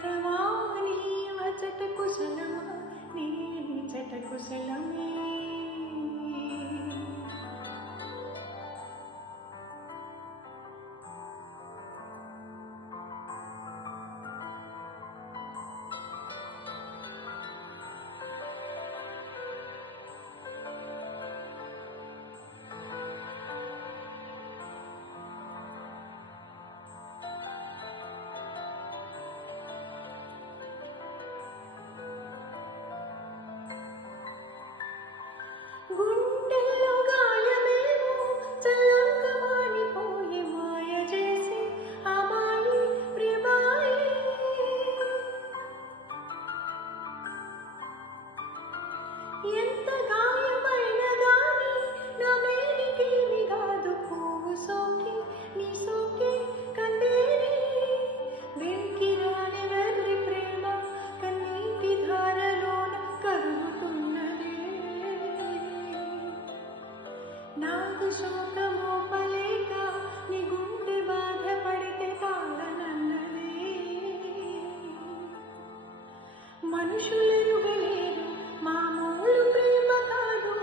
పడతవా నీ వచట కుశలమా నీ నిజట కుశలమే గుండెల్లో గాయమేమో చల్లంగా మానిపోయే మాయ చేసి అమాయి ప్రియమాయి ఎంత గాయమైన గాని నా మేనికేమి కాదు పువ్వు సోకి నీ సోకి కందేరి వెంకి రాని వెర్రి ప్రేమ కన్నీటి ధారలోన కరుగుతున్నదే నాకు శోకమోపలేక నీ గుండె బాధపడితే తాళనన్నదే మనుషులెరుగలేరు మామూలు ప్రేమ కాదు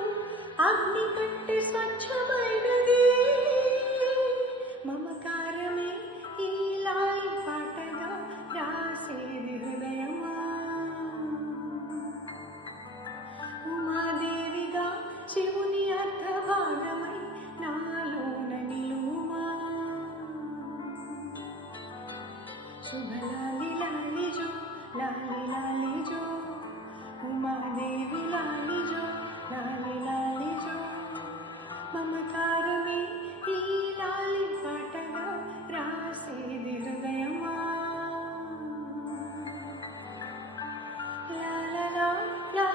అగ్ని కంటే స్వచ్ఛమైనది మమకారమే ఈ లాలి పాటగా రాసేది హృదయమా ఉమాదేవిగా శివుని అర్ధభాగమై నాలోన నిలువుమా శుభలాలి లాలి జో లాలి లాలి జో ఉమాదేవి లాలి జో లాలి లాలి జో మమకారమే ఈ లాలి పాటగా రాసేది హృదయమా లా లా లా లా